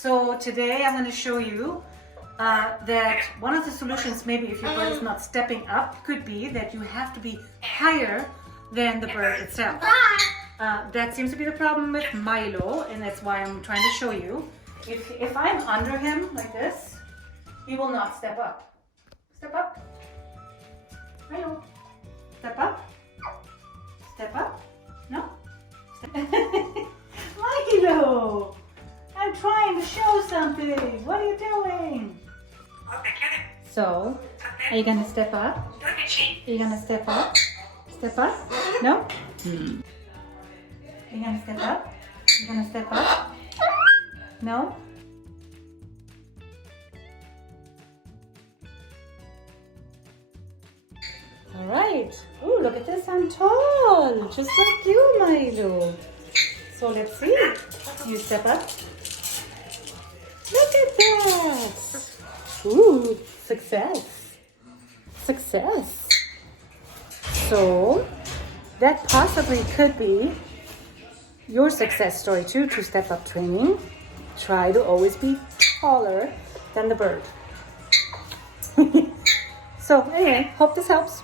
So today I'm going to show you that one of the solutions, maybe if your bird is not stepping up, could be that you have to be higher than the bird itself. That seems to be the problem with Milo, and that's why I'm trying to show you. If I'm under him like this, he will not step up. Step up. Milo. Step up. Step up. No? Milo! I'm trying to show something. What are you doing? So, are you gonna step up? Are you gonna step up? Step up? No? Are you gonna step up? You gonna step up? No? Alright. Oh, look at this. I'm tall. Just like you, Milo. So let's see. You step up. Look at that. Ooh, success. Success. So that possibly could be your success story too, to step up training. Try to always be taller than the bird. So anyway, hope this helps.